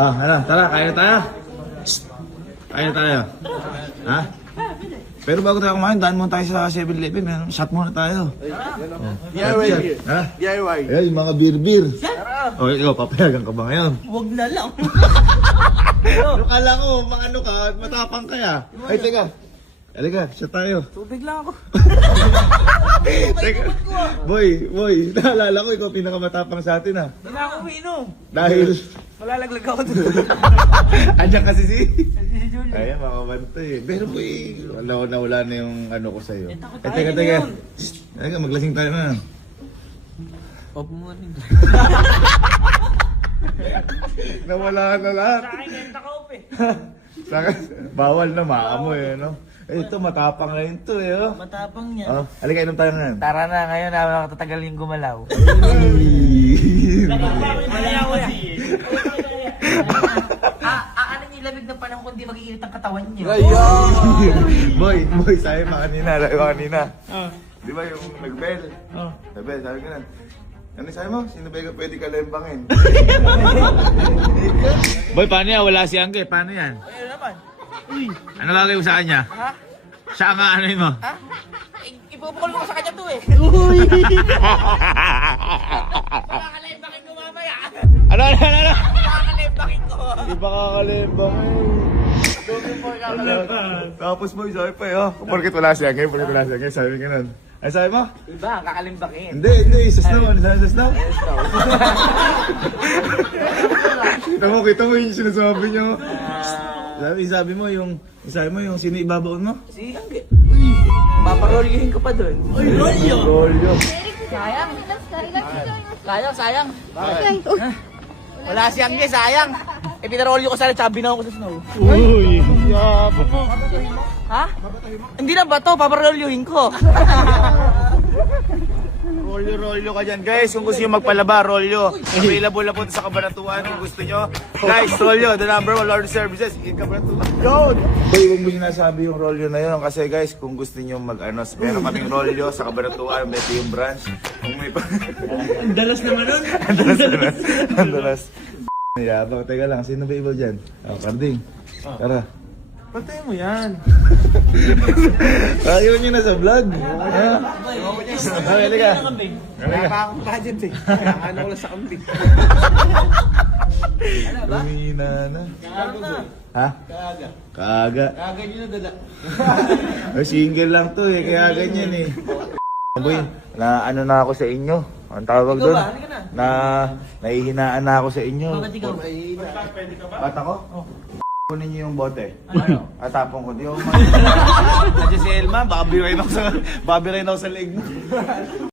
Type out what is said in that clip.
Ano, tara, kaya tayo. Shhh. Kaya tayo. Ha? Pero bago tayo kumain, daan muna tayo sa 7-Eleven. Shot muna tayo. DIY beer. Ha? DIY. Ay, yung mga beer. O, ikaw, papayagan ka ba ngayon? Huwag na lang. Akala ko, maano ka, matapang kaya. Ay, teka. Halika, shot tayo. Tubig lang ako. Teka. Boy, naalala ko, ikaw pinakamatapang sa atin, ha? Hindi na ako umiinom. Dahil, Malalaglag ako doon. andyan kasi si... Si Julio. Ayan, makabantay eh. Pero boy, wala na yung ano ko sa'yo. takot Ay, tayo teka. ngayon. Shhh, halika, maglasing tayo na. Opo mo rin. Nawala na lahat. Sa akin, ganyan ka eh. Sa akin, bawal na maamoy, ano? Eh, ito, matapang na yun to, eh, oh. Matapang yan. Oh, halika, inom tayo ngayon. Tara na, ngayon na makatatagal yung gumalaw. Malayaw kasi. Ano yung lamig ng panahon kundi mag-iinit ang katawan niyo? boy, sabi mo kanina. Di ba yung nag-bell? Nag-bell, sabi ko na. Ano sabi mo? Sino ba yung pwede kalembangin? Boy, paano yan? Wala si Angge. Paano yan? Ano naman? Ano gagawin mo sa kanya? Ha? Siya ang aanoin mo? Ha? Ipupukol ko sa kanya to eh. Makakalembakin ko mamaya. Ano? Makakalembakin ko. Di ba kakalembangin? Tapos boy, sabi pa eh, oh. Porkit wala si Angge, sabi ka nun. Ay, sabi mo? Iba, kakalimbakin. Hindi, isa snow. Kita mo yung sinasabi nyo. Sabi mo yung sino ibabaon mo? Si Angge. Paparolyohin ko pa doon. Uy, rolyo! Rolyo. Sayang. Sayang. Bakit? Wala si Angge, sayang. Eh, pinarolyo ko sana, tsaka binaw ko sa snow. Uy! Ha? Hindi na ba to? Paparolyohin ko. Rolyo ka dyan. Guys, kung gusto nyo magpalaba, rolyo. Available na po sa Cabanatuan kung gusto nyo. Guys, rolyo, the #1 laundry services in Cabanatuan. Go! Boy, huwag mo sinasabi yung rolyo na yun. Kasi guys, kung gusto nyo meron kaming rolyo sa Cabanatuan, may yung branch. Kung may pa... Ang dalas naman nun. Ang dalas. Yabang, teka lang. Sino ba iba dyan? Karding. Tara. Pantay mo yan. Ayaw nyo na sa vlog. Ha? Halika. Wala pa akong budget eh. Ano ko lang sa kambing. Lumina na. Ha? Kaga. Kaga nyo na dala. Single lang to eh, kaya ganyan eh. Boy, ano na ako sa inyo. Ang tawag doon? Nahihinaan na ako sa inyo. Bakit ikaw? Ba't ako? Kunin niyo yung bote. Ano? Atapon ko. Di ako Nandiyan si Elma, baka birayin ako sa leeg mo.